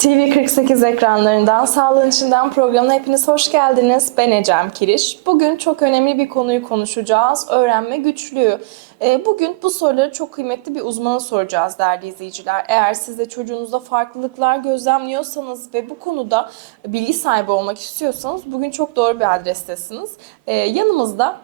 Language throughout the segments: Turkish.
TV48 ekranlarından Sağlığın İçinden programına hepiniz hoş geldiniz. Ben Ecem Kiriş. Bugün çok önemli bir konuyu konuşacağız. Öğrenme güçlüğü. Ee, Bugün bu soruları çok kıymetli bir uzmana soracağız değerli izleyiciler. Eğer siz de çocuğunuzda farklılıklar gözlemliyorsanız ve bu konuda bilgi sahibi olmak istiyorsanız bugün çok doğru bir adrestesiniz. Ee, Yanımızda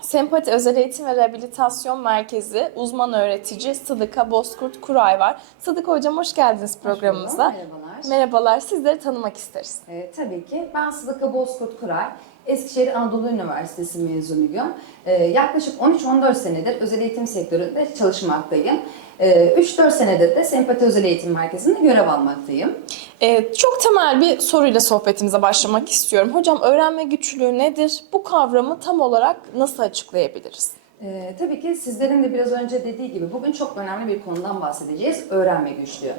Sempati Özel Eğitim ve Rehabilitasyon Merkezi uzman öğretici Sıdıka Bozkurt Kuray var. Sıdıka Hocam hoş geldiniz programımıza. Merhabalar. Merhabalar, sizleri tanımak isteriz. Ee, tabii ki. Ben Sıdıka Bozkurt Kuray. Eskişehir Anadolu Üniversitesi mezunuyum. Ee, yaklaşık 13-14 senedir özel eğitim sektöründe çalışmaktayım. Ee, 3-4 senedir de Sempati Özel Eğitim Merkezi'nde görev almaktayım. Ee, çok temel bir soruyla sohbetimize başlamak istiyorum. Hocam öğrenme güçlüğü nedir? Bu kavramı tam olarak nasıl açıklayabiliriz? Ee, tabii ki sizlerin de biraz önce dediği gibi bugün çok önemli bir konudan bahsedeceğiz. Öğrenme güçlüğü.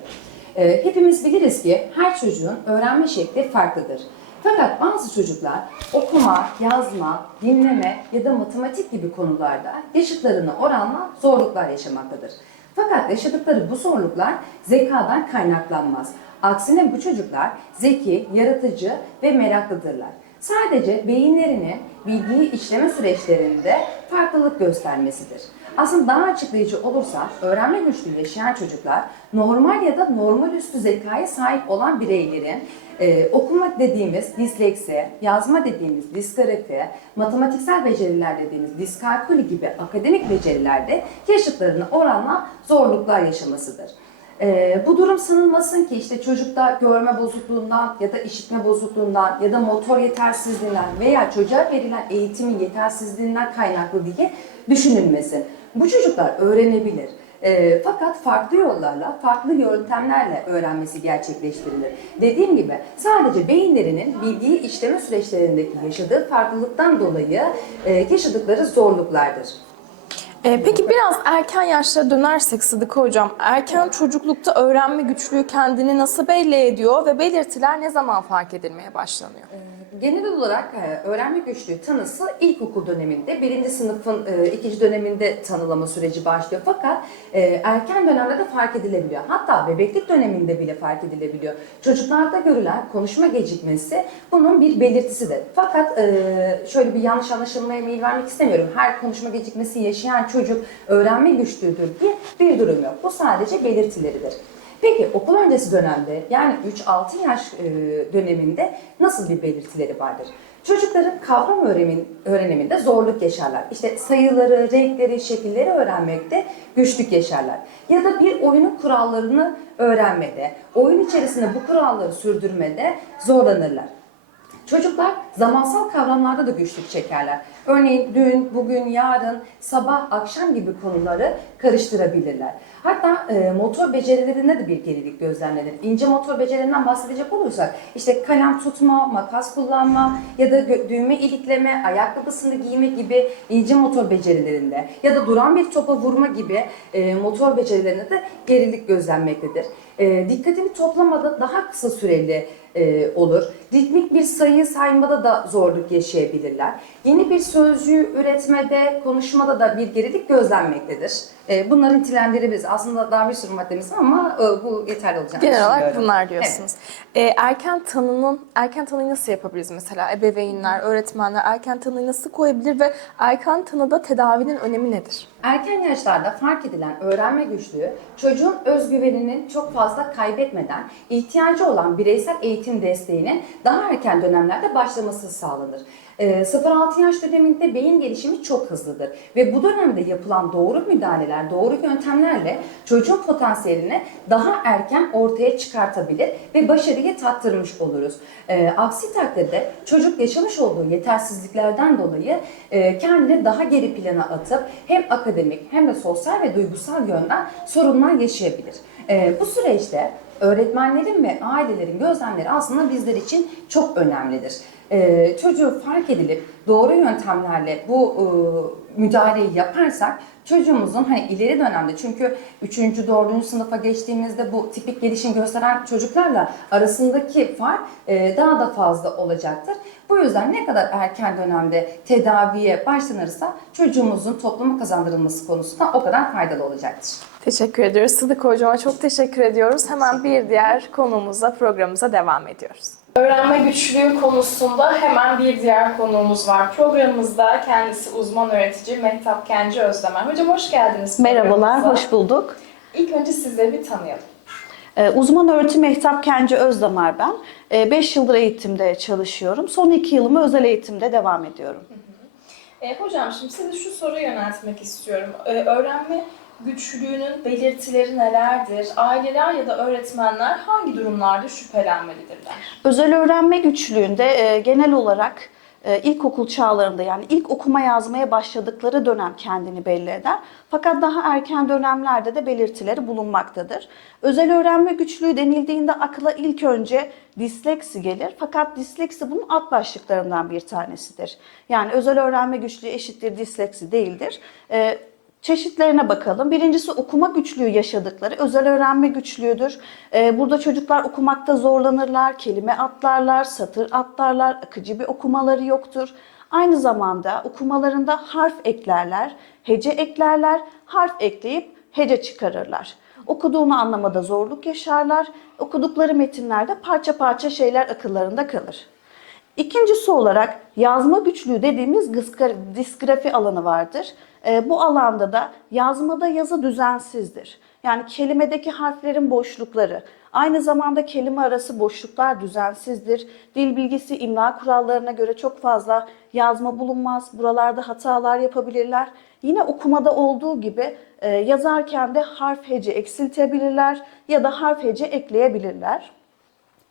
Ee, hepimiz biliriz ki her çocuğun öğrenme şekli farklıdır. Fakat bazı çocuklar okuma, yazma, dinleme ya da matematik gibi konularda yaşıtlarına oranla zorluklar yaşamaktadır. Fakat yaşadıkları bu zorluklar zekadan kaynaklanmaz. Aksine bu çocuklar zeki, yaratıcı ve meraklıdırlar. Sadece beyinlerinin bilgiyi işleme süreçlerinde farklılık göstermesidir. Aslında daha açıklayıcı olursa öğrenme güçlüğü yaşayan çocuklar normal ya da normal üstü zekaya sahip olan bireylerin e, okuma dediğimiz disleksi, yazma dediğimiz disgrafi, matematiksel beceriler dediğimiz diskalkuli gibi akademik becerilerde yaşıtlarına oranla zorluklar yaşamasıdır. Ee, bu durum sanılmasın ki işte çocukta görme bozukluğundan ya da işitme bozukluğundan ya da motor yetersizliğinden veya çocuğa verilen eğitimin yetersizliğinden kaynaklı diye düşünülmesin. Bu çocuklar öğrenebilir. Ee, fakat farklı yollarla, farklı yöntemlerle öğrenmesi gerçekleştirilir. Dediğim gibi sadece beyinlerinin bilgiyi işleme süreçlerindeki yaşadığı farklılıktan dolayı e, yaşadıkları zorluklardır. Ee, peki biraz erken yaşlara dönersek Sıdıka Hocam, erken çocuklukta öğrenme güçlüğü kendini nasıl belli ediyor ve belirtiler ne zaman fark edilmeye başlanıyor? Genel olarak e, öğrenme güçlüğü tanısı ilkokul döneminde, birinci sınıfın e, ikinci döneminde tanılama süreci başlıyor. Fakat e, erken dönemde de fark edilebiliyor. Hatta bebeklik döneminde bile fark edilebiliyor. Çocuklarda görülen konuşma gecikmesi bunun bir belirtisidir. Fakat e, şöyle bir yanlış anlaşılmaya meyil vermek istemiyorum. Her konuşma gecikmesi yaşayan çocuk öğrenme güçlüğüdür diye bir durum yok. Bu sadece belirtileridir. Peki okul öncesi dönemde yani 3-6 yaş e, döneminde nasıl bir belirtileri vardır? Çocukların kavram öğrenim, öğreniminde zorluk yaşarlar. İşte sayıları, renkleri, şekilleri öğrenmekte güçlük yaşarlar. Ya da bir oyunun kurallarını öğrenmede, oyun içerisinde bu kuralları sürdürmede zorlanırlar. Çocuklar zamansal kavramlarda da güçlük çekerler. Örneğin dün, bugün, yarın, sabah, akşam gibi konuları karıştırabilirler. Hatta e, motor becerilerinde de bir gerilik gözlemlenir. İnce motor becerilerinden bahsedecek olursak işte kalem tutma, makas kullanma ya da düğme ilikleme, ayakkabısını giyme gibi ince motor becerilerinde ya da duran bir topa vurma gibi e, motor becerilerinde de gerilik gözlenmektedir. E, dikkatini toplamada daha kısa süreli e, olur. Ritmik bir sayı saymada da zorluk yaşayabilirler. Yeni bir sözcüğü üretmede, konuşmada da bir gerilik gözlenmektedir. E, bunları nitelendirebiliriz. Aslında daha bir sürü maddemiz var ama e, bu yeterli olacak. Genel olarak bunlar diyorsunuz. Ee, erken tanının, erken tanıyı nasıl yapabiliriz mesela? Ebeveynler, öğretmenler erken tanıyı nasıl koyabilir ve erken tanıda tedavinin önemi nedir? Erken yaşlarda fark edilen öğrenme güçlüğü çocuğun özgüveninin çok fazla kaybetmeden ihtiyacı olan bireysel eğitim desteğinin daha erken dönemlerde başlaması sağlanır. Ee, 0-6 yaş döneminde beyin gelişimi çok hızlıdır ve bu dönemde yapılan doğru müdahaleler, doğru yöntemlerle çocuğun potansiyelini daha erken ortaya çıkartabilir ve başarıyı tattırmış oluruz. Ee, aksi takdirde çocuk yaşamış olduğu yetersizliklerden dolayı e, kendini daha geri plana atıp hem akademik hem de sosyal ve duygusal yönden sorunlar yaşayabilir. Ee, bu süreçte öğretmenlerin ve ailelerin gözlemleri aslında bizler için çok önemlidir. Ee, çocuğu fark edilip doğru yöntemlerle bu e, müdahaleyi yaparsak çocuğumuzun hani ileri dönemde çünkü 3. 4. sınıfa geçtiğimizde bu tipik gelişim gösteren çocuklarla arasındaki fark e, daha da fazla olacaktır. Bu yüzden ne kadar erken dönemde tedaviye başlanırsa çocuğumuzun topluma kazandırılması konusunda o kadar faydalı olacaktır. Teşekkür ediyoruz. Sıdık Hocama çok teşekkür ediyoruz. Hemen bir diğer konumuzla programımıza devam ediyoruz. Öğrenme güçlüğü konusunda hemen bir diğer konuğumuz var. Programımızda kendisi uzman öğretici Mehtap Kenci Özdemer. Hocam hoş geldiniz. Merhabalar, hoş bulduk. İlk önce sizleri bir tanıyalım. Ee, Uzman öğretim Mehtap Kenci Özdamar ben. 5 yıldır eğitimde çalışıyorum. Son 2 yılımı özel eğitimde devam ediyorum. E, hocam şimdi size şu soruyu yöneltmek istiyorum. E, öğrenme güçlüğünün belirtileri nelerdir? Aileler ya da öğretmenler hangi durumlarda şüphelenmelidirler? Özel öğrenme güçlüğünde e, genel olarak e, ilkokul çağlarında yani ilk okuma yazmaya başladıkları dönem kendini belli eder. Fakat daha erken dönemlerde de belirtileri bulunmaktadır. Özel öğrenme güçlüğü denildiğinde akla ilk önce disleksi gelir. Fakat disleksi bunun alt başlıklarından bir tanesidir. Yani özel öğrenme güçlüğü eşittir disleksi değildir. Çeşitlerine bakalım. Birincisi okuma güçlüğü yaşadıkları özel öğrenme güçlüğüdür. Ee, burada çocuklar okumakta zorlanırlar, kelime atlarlar, satır atlarlar, akıcı bir okumaları yoktur. Aynı zamanda okumalarında harf eklerler, hece eklerler, harf ekleyip hece çıkarırlar. Okuduğunu anlamada zorluk yaşarlar. Okudukları metinlerde parça parça şeyler akıllarında kalır. İkincisi olarak yazma güçlüğü dediğimiz disgrafi alanı vardır. Ee, bu alanda da yazmada yazı düzensizdir. Yani kelimedeki harflerin boşlukları, aynı zamanda kelime arası boşluklar düzensizdir. Dil bilgisi imla kurallarına göre çok fazla yazma bulunmaz. Buralarda hatalar yapabilirler. Yine okumada olduğu gibi e, yazarken de harf hece eksiltebilirler ya da harf hece ekleyebilirler.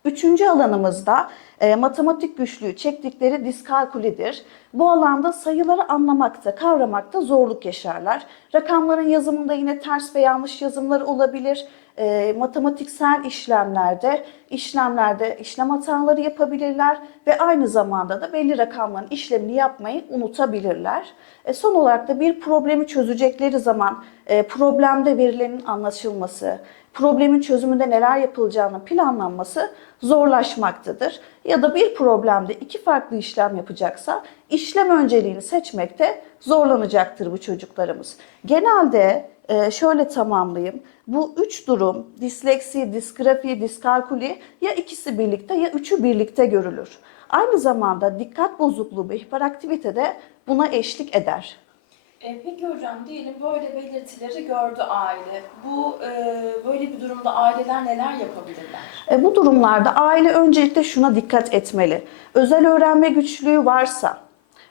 Üçüncü alanımızda e, matematik güçlüğü çektikleri diskalkulidir. Bu alanda sayıları anlamakta, kavramakta zorluk yaşarlar. Rakamların yazımında yine ters ve yanlış yazımlar olabilir. E, matematiksel işlemlerde, işlemlerde işlem hataları yapabilirler ve aynı zamanda da belli rakamların işlemini yapmayı unutabilirler. E, son olarak da bir problemi çözecekleri zaman e, problemde verilerin anlaşılması, problemin çözümünde neler yapılacağının planlanması zorlaşmaktadır. Ya da bir problemde iki farklı işlem yapacaksa işlem önceliğini seçmekte zorlanacaktır bu çocuklarımız. Genelde e, şöyle tamamlayayım. Bu üç durum disleksi, disgrafi, diskalkuli ya ikisi birlikte ya üçü birlikte görülür. Aynı zamanda dikkat bozukluğu ve hiperaktivite de buna eşlik eder. E, peki hocam diyelim böyle belirtileri gördü aile. Bu e, böyle bir durumda aileler neler yapabilirler? E, bu durumlarda aile öncelikle şuna dikkat etmeli. Özel öğrenme güçlüğü varsa,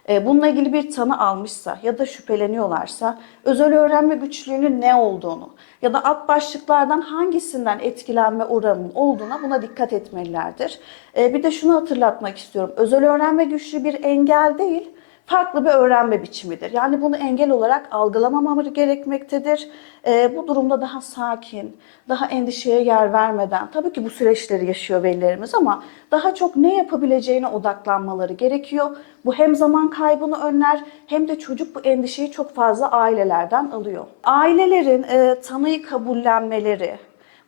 e, bununla ilgili bir tanı almışsa ya da şüpheleniyorlarsa özel öğrenme güçlüğünün ne olduğunu ya da alt başlıklardan hangisinden etkilenme oranının olduğuna buna dikkat etmelilerdir. E, bir de şunu hatırlatmak istiyorum. Özel öğrenme güçlüğü bir engel değil, farklı bir öğrenme biçimidir. Yani bunu engel olarak algılamamamız gerekmektedir. Ee, bu durumda daha sakin, daha endişeye yer vermeden, tabii ki bu süreçleri yaşıyor velilerimiz ama daha çok ne yapabileceğine odaklanmaları gerekiyor. Bu hem zaman kaybını önler hem de çocuk bu endişeyi çok fazla ailelerden alıyor. Ailelerin e, tanıyı kabullenmeleri,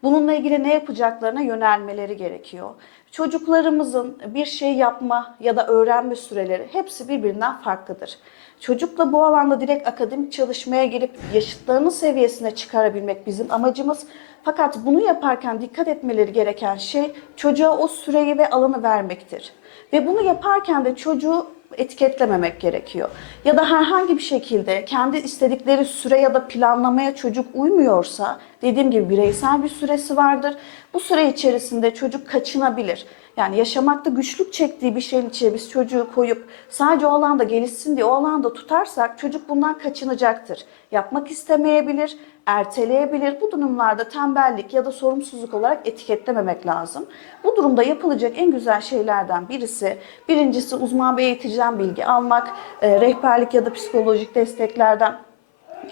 Bununla ilgili ne yapacaklarına yönelmeleri gerekiyor. Çocuklarımızın bir şey yapma ya da öğrenme süreleri hepsi birbirinden farklıdır. Çocukla bu alanda direkt akademik çalışmaya girip yaşıtlarının seviyesine çıkarabilmek bizim amacımız. Fakat bunu yaparken dikkat etmeleri gereken şey çocuğa o süreyi ve alanı vermektir. Ve bunu yaparken de çocuğu etiketlememek gerekiyor. Ya da herhangi bir şekilde kendi istedikleri süre ya da planlamaya çocuk uymuyorsa dediğim gibi bireysel bir süresi vardır. Bu süre içerisinde çocuk kaçınabilir. Yani yaşamakta güçlük çektiği bir şeyin içine biz çocuğu koyup sadece o alanda gelişsin diye o alanda tutarsak çocuk bundan kaçınacaktır. Yapmak istemeyebilir, erteleyebilir. Bu durumlarda tembellik ya da sorumsuzluk olarak etiketlememek lazım. Bu durumda yapılacak en güzel şeylerden birisi birincisi uzman bir eğiticiden bilgi almak, e, rehberlik ya da psikolojik desteklerden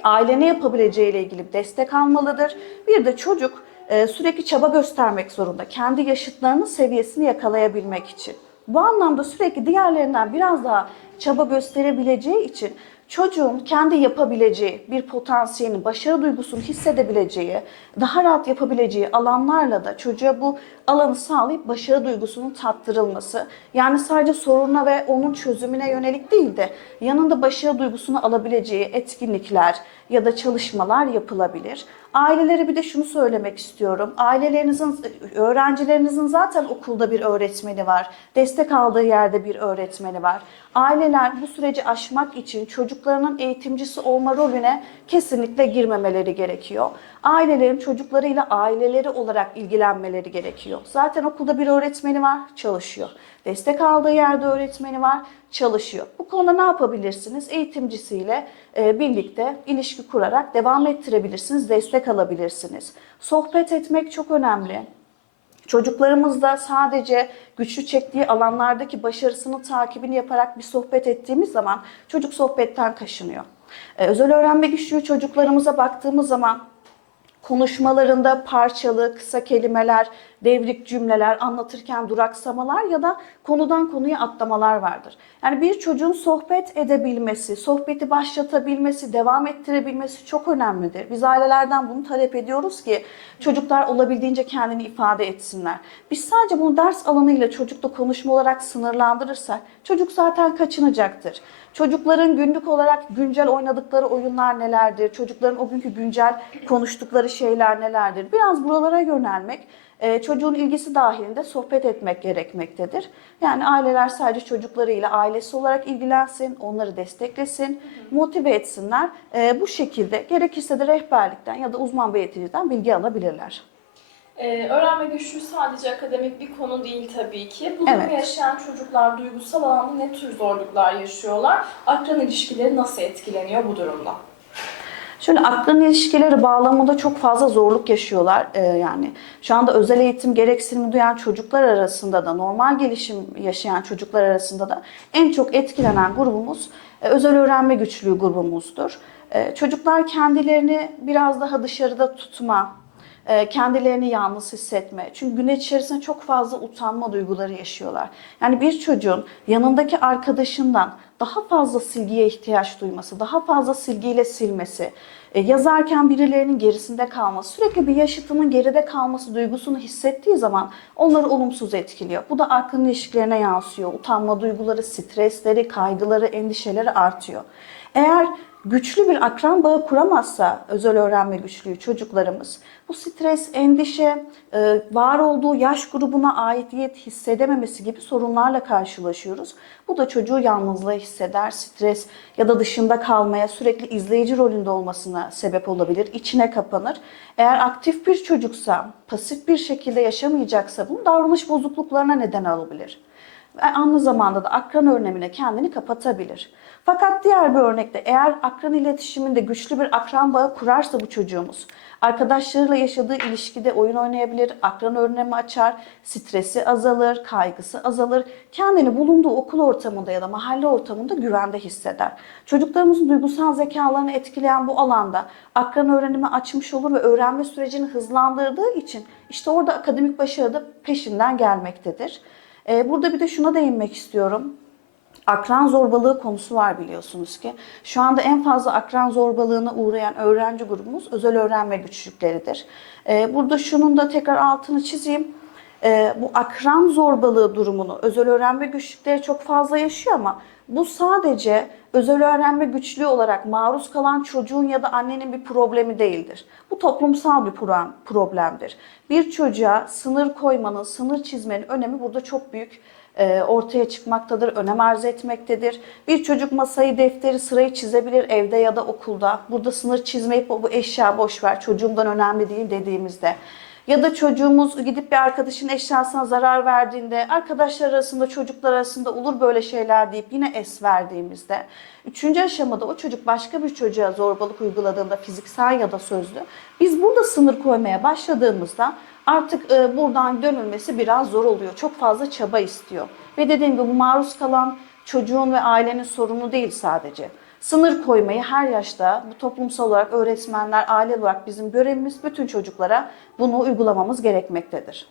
aile ne yapabileceği ile ilgili destek almalıdır. Bir de çocuk e, sürekli çaba göstermek zorunda. Kendi yaşıtlarının seviyesini yakalayabilmek için. Bu anlamda sürekli diğerlerinden biraz daha çaba gösterebileceği için çocuğun kendi yapabileceği bir potansiyelini, başarı duygusunu hissedebileceği, daha rahat yapabileceği alanlarla da çocuğa bu alanı sağlayıp başarı duygusunun tattırılması. Yani sadece soruna ve onun çözümüne yönelik değil de yanında başarı duygusunu alabileceği etkinlikler ya da çalışmalar yapılabilir. Ailelere bir de şunu söylemek istiyorum. Ailelerinizin, öğrencilerinizin zaten okulda bir öğretmeni var. Destek aldığı yerde bir öğretmeni var. Aileler bu süreci aşmak için çocuklarının eğitimcisi olma rolüne kesinlikle girmemeleri gerekiyor. Ailelerin çocuklarıyla aileleri olarak ilgilenmeleri gerekiyor. Zaten okulda bir öğretmeni var, çalışıyor. Destek aldığı yerde öğretmeni var, çalışıyor. Bu konuda ne yapabilirsiniz? Eğitimcisiyle e, birlikte ilişki kurarak devam ettirebilirsiniz, destek alabilirsiniz. Sohbet etmek çok önemli. Çocuklarımızla sadece güçlü çektiği alanlardaki başarısının takibini yaparak bir sohbet ettiğimiz zaman çocuk sohbetten kaşınıyor. Ee, özel öğrenme güçlüğü çocuklarımıza baktığımız zaman konuşmalarında parçalı, kısa kelimeler, devrik cümleler, anlatırken duraksamalar ya da konudan konuya atlamalar vardır. Yani bir çocuğun sohbet edebilmesi, sohbeti başlatabilmesi, devam ettirebilmesi çok önemlidir. Biz ailelerden bunu talep ediyoruz ki çocuklar olabildiğince kendini ifade etsinler. Biz sadece bunu ders alanıyla çocukla konuşma olarak sınırlandırırsak çocuk zaten kaçınacaktır. Çocukların günlük olarak güncel oynadıkları oyunlar nelerdir? Çocukların o günkü güncel konuştukları şeyler nelerdir? Biraz buralara yönelmek, e, çocuğun ilgisi dahilinde sohbet etmek gerekmektedir. Yani aileler sadece çocuklarıyla ailesi olarak ilgilensin, onları desteklesin, motive etsinler. E, Bu şekilde gerekirse de rehberlikten ya da uzman bir bilgi alabilirler. Ee, öğrenme güçlüğü sadece akademik bir konu değil tabii ki. Bu Evet. yaşayan çocuklar duygusal alanda ne tür zorluklar yaşıyorlar? Akran ilişkileri nasıl etkileniyor bu durumda? Şöyle akran ilişkileri bağlamında çok fazla zorluk yaşıyorlar. Ee, yani şu anda özel eğitim gereksinimi duyan çocuklar arasında da normal gelişim yaşayan çocuklar arasında da en çok etkilenen grubumuz e, özel öğrenme güçlüğü grubumuzdur. E, çocuklar kendilerini biraz daha dışarıda tutma, kendilerini yalnız hissetme. Çünkü gün içerisinde çok fazla utanma duyguları yaşıyorlar. Yani bir çocuğun yanındaki arkadaşından daha fazla silgiye ihtiyaç duyması, daha fazla silgiyle silmesi, e, yazarken birilerinin gerisinde kalması, sürekli bir yaşıtının geride kalması duygusunu hissettiği zaman onları olumsuz etkiliyor. Bu da aklın ilişkilerine yansıyor. Utanma duyguları, stresleri, kaygıları, endişeleri artıyor. Eğer güçlü bir akran bağı kuramazsa özel öğrenme güçlüğü çocuklarımız bu stres, endişe, e, var olduğu yaş grubuna aidiyet hissedememesi gibi sorunlarla karşılaşıyoruz. Bu da çocuğu yalnızlığı hisseder, stres ya da dışında kalmaya, sürekli izleyici rolünde olmasına sebep olabilir, içine kapanır. Eğer aktif bir çocuksa, pasif bir şekilde yaşamayacaksa bu davranış bozukluklarına neden olabilir ve aynı zamanda da akran örnemine kendini kapatabilir. Fakat diğer bir örnekte eğer akran iletişiminde güçlü bir akran bağı kurarsa bu çocuğumuz, arkadaşlarıyla yaşadığı ilişkide oyun oynayabilir, akran örnemi açar, stresi azalır, kaygısı azalır, kendini bulunduğu okul ortamında ya da mahalle ortamında güvende hisseder. Çocuklarımızın duygusal zekalarını etkileyen bu alanda akran öğrenimi açmış olur ve öğrenme sürecini hızlandırdığı için işte orada akademik başarı da peşinden gelmektedir. Ee, Burada bir de şuna değinmek istiyorum. Akran zorbalığı konusu var biliyorsunuz ki. Şu anda en fazla akran zorbalığına uğrayan öğrenci grubumuz özel öğrenme güçlükleridir. Ee, Burada şunun da tekrar altını çizeyim. Ee, Bu akran zorbalığı durumunu özel öğrenme güçlükleri çok fazla yaşıyor ama bu sadece özel öğrenme güçlüğü olarak maruz kalan çocuğun ya da annenin bir problemi değildir. Bu toplumsal bir pro- problemdir. Bir çocuğa sınır koymanın, sınır çizmenin önemi burada çok büyük e, ortaya çıkmaktadır, önem arz etmektedir. Bir çocuk masayı, defteri, sırayı çizebilir evde ya da okulda. Burada sınır çizmeyip bu eşya boş ver, çocuğumdan önemli değil dediğimizde. Ya da çocuğumuz gidip bir arkadaşın eşyasına zarar verdiğinde, arkadaşlar arasında, çocuklar arasında olur böyle şeyler deyip yine es verdiğimizde. Üçüncü aşamada o çocuk başka bir çocuğa zorbalık uyguladığında fiziksel ya da sözlü, biz burada sınır koymaya başladığımızda artık e, buradan dönülmesi biraz zor oluyor. Çok fazla çaba istiyor. Ve dediğim gibi maruz kalan çocuğun ve ailenin sorunu değil sadece. Sınır koymayı her yaşta bu toplumsal olarak öğretmenler, aile olarak bizim görevimiz bütün çocuklara bunu uygulamamız gerekmektedir.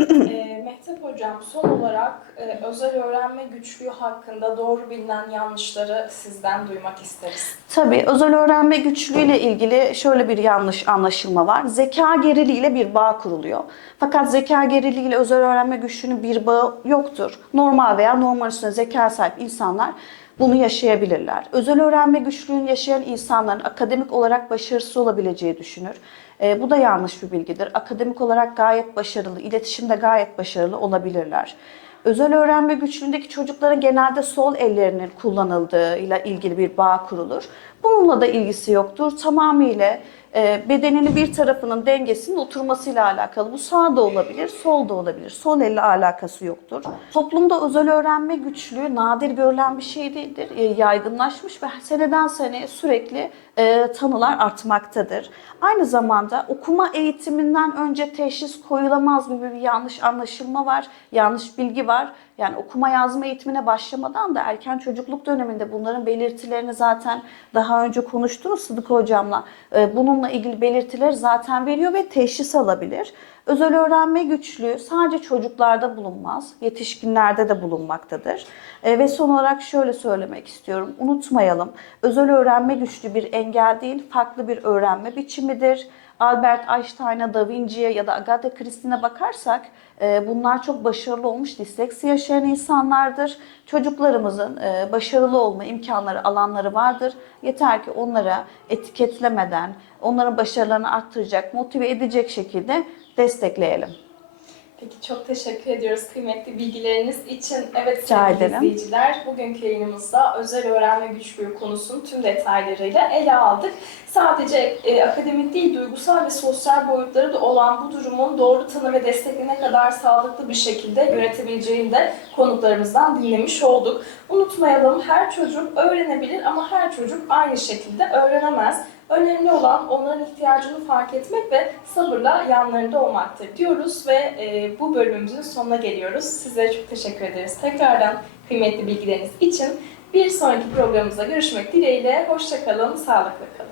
Ee, Mehtap Hocam son olarak e, özel öğrenme güçlüğü hakkında doğru bilinen yanlışları sizden duymak isteriz. Tabii özel öğrenme güçlüğüyle ilgili şöyle bir yanlış anlaşılma var. Zeka geriliğiyle bir bağ kuruluyor. Fakat zeka geriliği ile özel öğrenme güçlüğünün bir bağı yoktur. Normal veya normal üstüne zeka sahip insanlar bunu yaşayabilirler. Özel öğrenme güçlüğünü yaşayan insanların akademik olarak başarısız olabileceği düşünür. E, bu da yanlış bir bilgidir. Akademik olarak gayet başarılı, iletişimde gayet başarılı olabilirler. Özel öğrenme güçlüğündeki çocukların genelde sol ellerinin kullanıldığıyla ilgili bir bağ kurulur. Bununla da ilgisi yoktur. Tamamıyla bedeninin bir tarafının dengesinin oturmasıyla alakalı. Bu sağ da olabilir, sol da olabilir. Sol elle alakası yoktur. Toplumda özel öğrenme güçlüğü nadir görülen bir şey değildir. E, yaygınlaşmış ve seneden seneye sürekli e, tanılar artmaktadır. Aynı zamanda okuma eğitiminden önce teşhis koyulamaz gibi bir yanlış anlaşılma var, yanlış bilgi var. Yani okuma yazma eğitimine başlamadan da erken çocukluk döneminde bunların belirtilerini zaten daha önce konuştunuz Sıdık Hocam'la. Ee, Bununla ilgili belirtileri zaten veriyor ve teşhis alabilir. Özel öğrenme güçlüğü sadece çocuklarda bulunmaz, yetişkinlerde de bulunmaktadır. Ee, Ve son olarak şöyle söylemek istiyorum, unutmayalım. Özel öğrenme güçlüğü bir engel değil, farklı bir öğrenme biçimidir. Albert Einstein'a, Da Vinci'ye ya da Agatha Christie'ne bakarsak e, bunlar çok başarılı olmuş disleksi yaşayan insanlardır. Çocuklarımızın e, başarılı olma imkanları, alanları vardır. Yeter ki onlara etiketlemeden, onların başarılarını arttıracak, motive edecek şekilde destekleyelim. Peki çok teşekkür ediyoruz kıymetli bilgileriniz için. Evet Rica sevgili ederim. izleyiciler, bugünkü yayınımızda özel öğrenme güçlüğü konusunun tüm detaylarıyla ele aldık. Sadece e, akademik değil, duygusal ve sosyal boyutları da olan bu durumun doğru tanı ve destekle ne kadar sağlıklı bir şekilde yönetebileceğini de konuklarımızdan dinlemiş olduk. Unutmayalım her çocuk öğrenebilir ama her çocuk aynı şekilde öğrenemez. Önemli olan onların ihtiyacını fark etmek ve sabırla yanlarında olmaktır diyoruz ve e, bu bölümümüzün sonuna geliyoruz. Sizlere çok teşekkür ederiz. Tekrardan kıymetli bilgileriniz için bir sonraki programımızda görüşmek dileğiyle. Hoşçakalın, sağlıkla kalın.